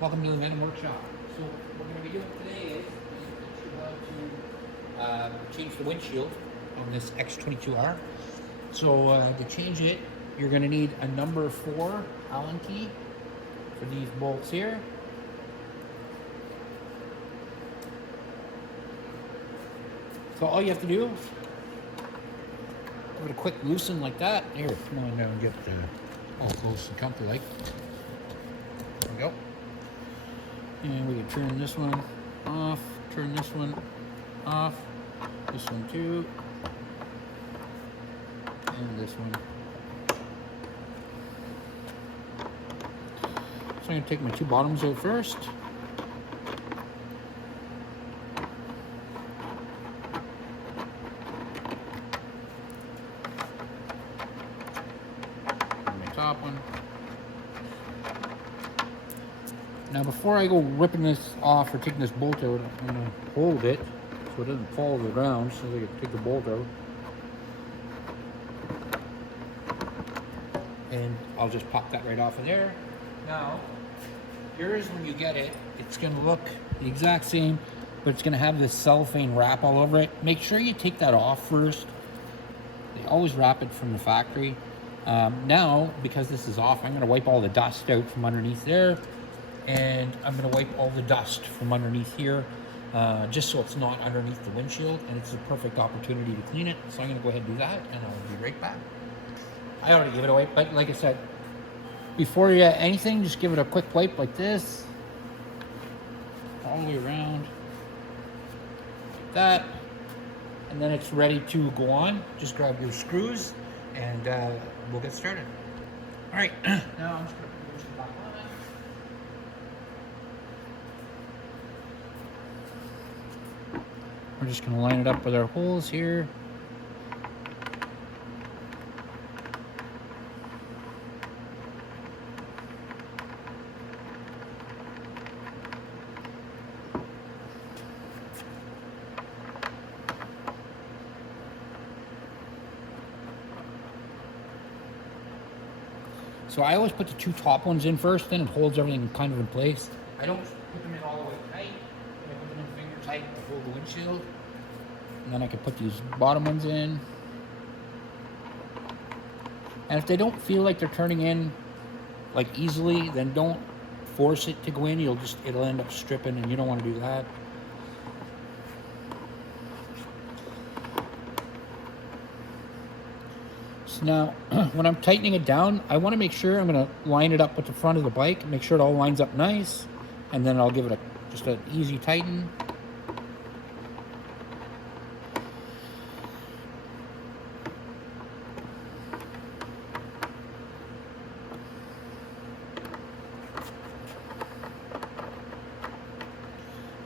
Welcome to the Venom Workshop. So what we're going to be doing today is how to change the windshield on this X22R. So to change it, you're going to need a number 4 Allen key for these bolts here. So all you have to do, give it a quick loosen like that. Here, come on down and get all close and comfy like. There we go. And we can turn this one off, turn this one off, this one too, and this one. So I'm going to take my 2 bottoms out first. And my top one. Now before I go ripping this off or taking this bolt out, I'm going to hold it so it doesn't fall to the ground, so I can take the bolt out. And I'll just pop that right off of there. Now, here's when you get it, it's going to look the exact same, but it's going to have this cellophane wrap all over it. Make sure you take that off first. They always wrap it from the factory. Now, because this is off, I'm going to wipe all the dust out from underneath there. And I'm going to wipe all the dust from underneath here, just so it's not underneath the windshield, and it's a perfect opportunity to clean it. So I'm going to go ahead and do that, and I'll be right back. I already gave it a wipe, but like I said, before you get anything, just give it a quick wipe like this, all the way around, like that, and then it's ready to go on. Just grab your screws, and we'll get started. All right, now I'm just going to put this back on. We're just going to line it up with our holes here. So I always put the 2 top ones in first, then it holds everything kind of in place. I don't put them in all the way tight. I put them in finger tight to hold the windshield. And then I can put these bottom ones in. And if they don't feel like they're turning in like easily, then don't force it to go in. It'll end up stripping, and you don't want to do that. So now, when I'm tightening it down, I want to make sure I'm going to line it up with the front of the bike, make sure it all lines up nice, and then I'll give it just an easy tighten.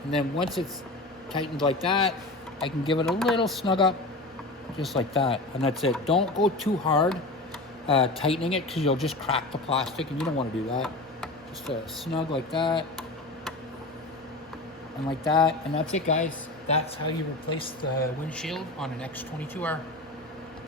And then once it's tightened like that, I can give it a little snug up, just like that. And that's it. Don't go too hard tightening it, because you'll just crack the plastic, and you don't want to do that. Just a snug like that. And like that. And that's it, guys. That's how you replace the windshield on an X22R.